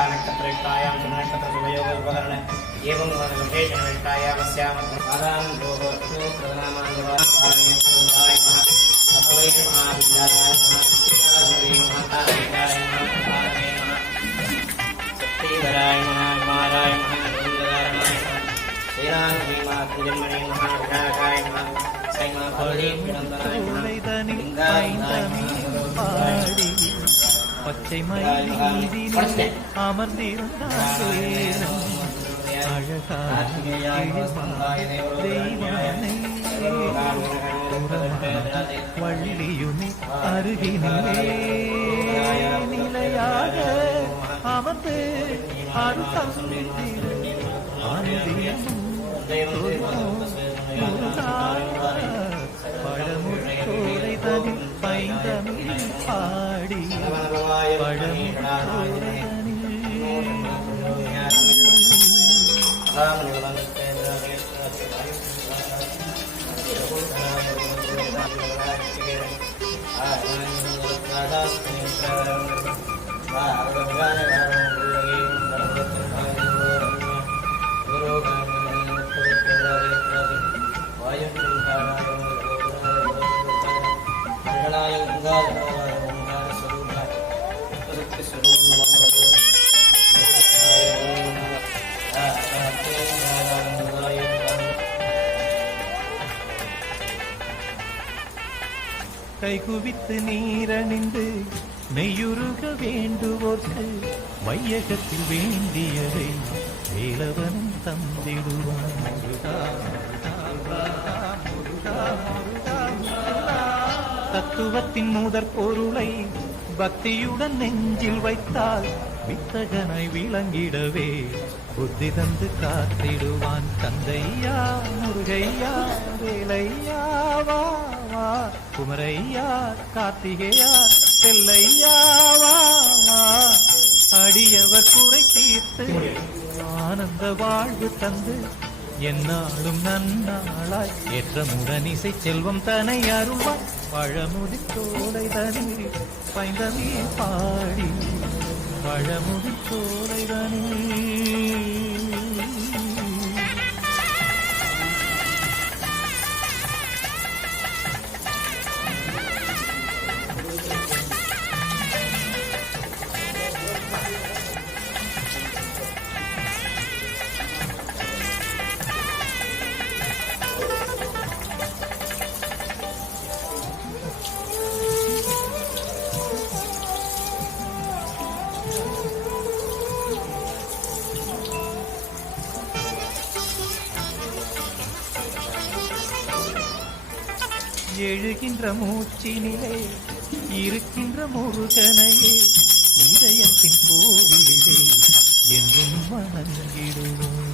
नक्षत्रयुक्तायां नक्षत्रशुभयोगोपकरण एवं विशेषणयुक्तायामस्यां பச்சை மயிலிலே அமர்ந்திருந்தார் தெய்வானை வள்ளியுமே அருகினிலே நிலையாக அமர்ந்து அருள் பழமுறை தனில் பைந்தமிழ் பாடி கைகுவித்து நீரணிந்து மெய்யுருக வேண்டுவோர்க்கு வையகத்தில் வேண்டியதை வேலவனும் தந்திடுவான். தத்துவத்தின் முதற் பொருளை பக்தியுடன் நெஞ்சில் வைத்தால் வித்தகனாய் விளங்கிடவே புத்தி தந்து காத்திடுவான். தந்தையா முருகையா வேலையா வா வா, குமரையா கார்த்திகையா செல்லையா வா வா, அடியவர் குறை தீர்த்து ஆனந்த வாழ்வு தந்து என்னாலும் நன்னாளாய் ஏற்றமுடன் இசை செல்வம் தனை அருள்வாய். பழமுதி தோலை தனில் பைந்தமே பாடி பழமுதி தோலை தனில் எழுகின்ற மூச்சினிலே இருக்கின்ற முருகனையே இதயத்தின் கோவிலிலே என்றும் வணங்கிடுவோம்.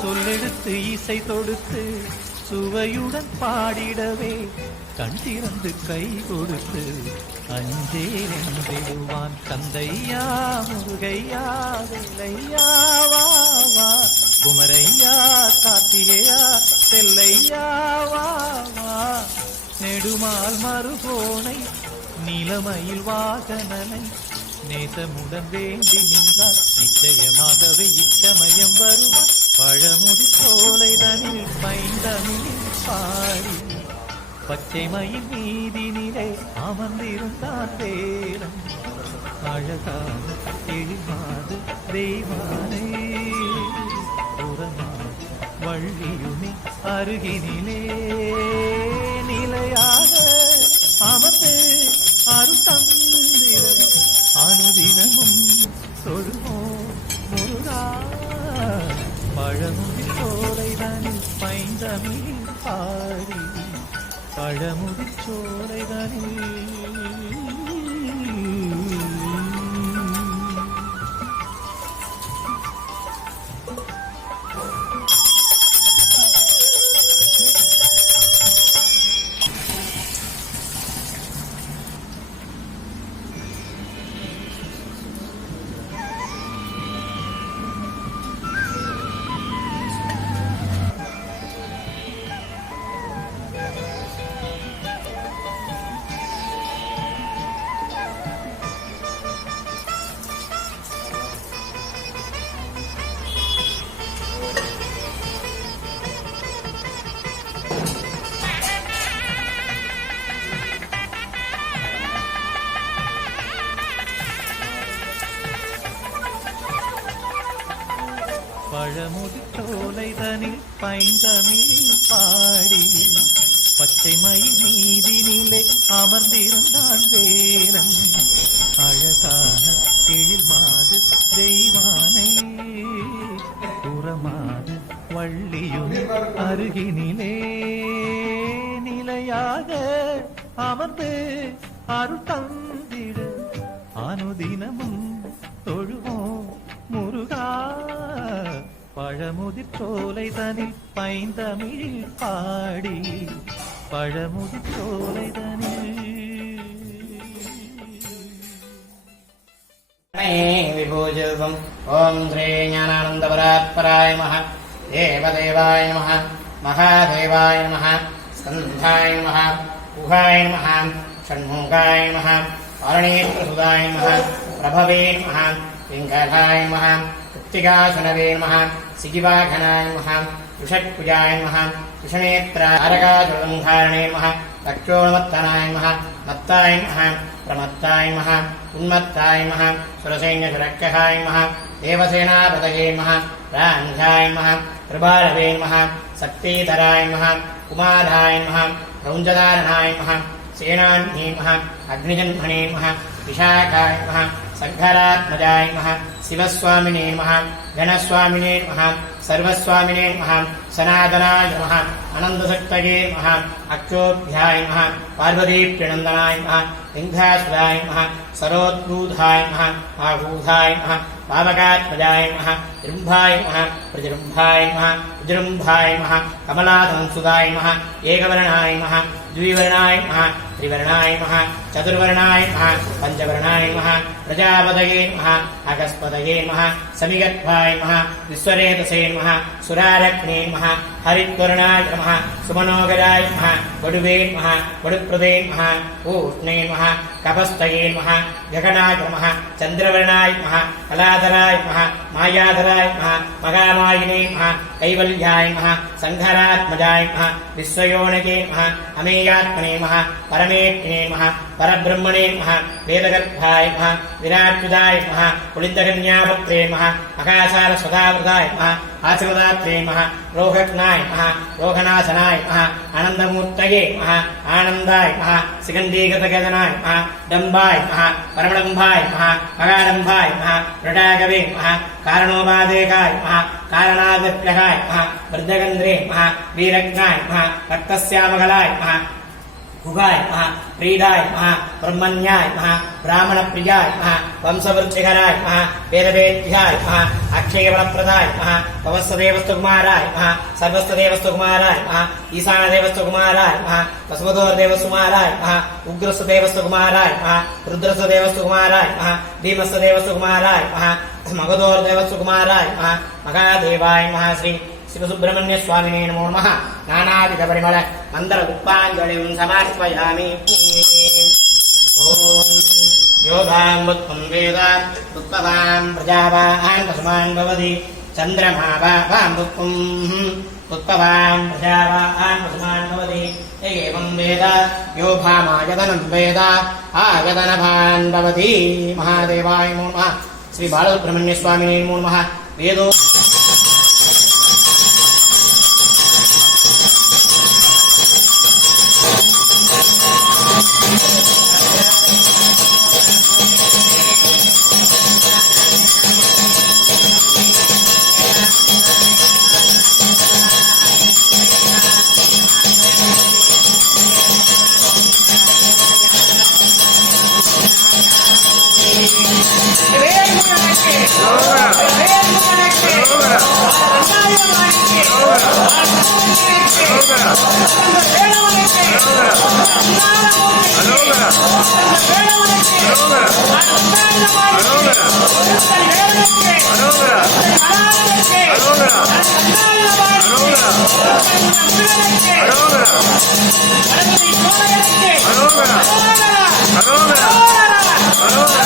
சொல்லெடுத்து இசை தொடுத்து சுவையுடன் பாடிடவே கண் திறந்து கை கொடுத்து அஞ்சேரெந்திடுவான். தந்தையா முருகையா வேலையா வா வா, குமரையா கார்த்திகையா செல்லையா வா வா, நெடுமால் மறுகோணை நீலமயில் வாகனனை நேசமுடன் வேண்டி நின்றால் நிச்சயமாகவே இச்சமயம் வருவார். பழமுதி சோலை தனில் பைந்தமிழில் பாடி பச்சை மயில் மீதினிலே அமர்ந்திருந்தான் வேலன். அழகான எழில்மாது தெய்வானை வள்ளியுமே அருகினிலே நிலையாக அமர்ந்து அருள் தந்திர அனுதினமும் தொழுவோம் முருகா. பழமுதி சோலை தனில் பைந்தமிழில் பாடி பழமுதி சோலை தனில் பழமுதிர்ச்சோலைதனில் பைந்தமிழில் பாடி பச்சை மயில் மீதினிலே அமர்ந்திருந்தான் வேலன். அழகான எழில் மாது தெய்வானை புறமாது வள்ளியும் அருகினிலே நிலையாக அமர்ந்து அருள் தந்திட அனுதினமும் தொழுவோம் முருகா. பழமுதிர்ச்சோலைதனில் பைந்தமிழில் பாடி பழமுதிர்ச்சோலைதனில் விபூஜிதம். ஓம் ஸ்ரீ ஞானானந்தபராத்பராய நமः. தேவதேவாய நமः. மகாதேவாய நமः. ஸ்கந்தாய நமः. குஹாய நமः. ஷண்முகாய நமः. ஆரணேத்ரசுதாய நமः. பிரபவே நமः. பிங்களாய நமः. கிருத்திகாசனவே நமः. சிகிவாகனாய நமः. யுஷட்குஜாய நமः. யுஷநேத்ராரகாசுரங்காரணே நமः. தச்சோணமத்தனாய நமः. மத்தாய நமः. பிரமத்தாய நமः. உன்மத்தாய நமः. சுரசைன்யசுரக்ககாய நமः. தேவசேனாபதயே நமः. ராஞ்சாய நமः. கிருபாலவே நமः. சக்திதராய நமः. குமாராய நமः. ரௌஞ்சதாரணாய நமः. சேனான்யே நமः. அக்னிஜன்மணே நமः. விஷாகாய நமः. சங்கராத்மஜாய நமः. சிவஸ்வாமினே நமः. கணஸ்வாமினே நமः. சர்வஸ்வாமினே நமः. சனாதனாய நமः. அனந்தசக்தயே நமः. அக்ஷோபியாய நமः. பார்வதீப்யநந்தனாய நமः. லிங்காசுராய நமः. சரோத்பூதாய நமः. ஆகூதாய நமः. பாவகாத்மஜாய நமः. ரிம்பாய நமः. பிரஜிரும்பாய நமः. விஜృంభாய நமः. கமலாதம்சுதாய நமः. ஏகவர்ணாய நமः. द्विवर्णाय नमः. त्रिवर्णाय नमः. चतुर्वर्णाय नमः. पञ्चवर्णाय नमः. प्रजापतये नमः. अगस्पतये नमः. समिगत्वाय नमः. विश्वरेतसे नमः. सुरारग्ने नमः. हरिद्वर्णाय नमः. सुमनोगराय नमः. वडुवे नमः. वडुप्रदे नमः. ऊष्णे नमः. कपस्तये नमः. जगनाय नमः. चन्द्रवर्णाय नमः. कलाधराय नमः. मायाधराय नमः. महामायिने नमः. कैवल्याय नमः. सङ्घरात्मजाय नमः. विश्वयोनके नमः. अमेयात्मने नमः. परमेत्मने नमः. परब्रह्मणे नमः. वेदगर्भाय नमः. विराट्युदाय नमः. पुलिन्दकन्यापत्रे नमः. अकाशालसदावृताय नमः. आचरदात्रे नमः. रोहग्नाय नमः. रोहनाशनाय नमः. आनन्दमूर्तये नमः. आनन्दाय नमः. सिगण्डीगतगदनाय नमः. डम्बाय नमः. परमडम्बाय नमः. मगाडम्बाय नमः. रटागवे नमः. कारणोपादेकाय नमः. कारणादिप्यगाय नमः. वृद्धगन्ध्रे नमः. वीरज्ञाय नमः. रक्तस्यामगलाय नमः. गुगाय नमः. प्रीडाय नमः. ब्रह्मण्याय नमः. ब्राह्मणप्रियाय नमः. वंशवृद्धिकराय नमः. वेदवेद्याय नमः. अक्षयवरप्रदाय नमः. पवस्वदेवस्तुकुमाराय नमः. सर्वस्वदेवस्तुकुमाराय नमः. ईशानदेवस्तुकुमाराय नमः. वसुमधोर्देवस्तुकुमाराय नमः. उग्रस्वदेवस्तुकुमाराय नमः. रुद्रस्वदेवस्तुकुमाराय नमः. भीमस्वदेवस्तुकुमाराय नमः. मगधोर्देवस्तुकुमाराय नमः. महादेवाय नमः. श्री शिवसुब्रह्मण्य स्वामिने नमो नमः. नानाविध परिमल मन्दर पुष्पाञ्जलिं समर्पयामि. ओम योगां बुद्धं वेद उत्पवां प्रजावान् पशुमान् भवति. चन्द्रमा वां बुद्धं उत्पवां प्रजावान् पशुमान् भवति. एवं वेद यो भामायतनं वेद आयतनभान् भवति. महादेवाय नमो नमः. श्री बालसुब्रह्मण्य स्वामिने नमो नमः. वेदो Hello.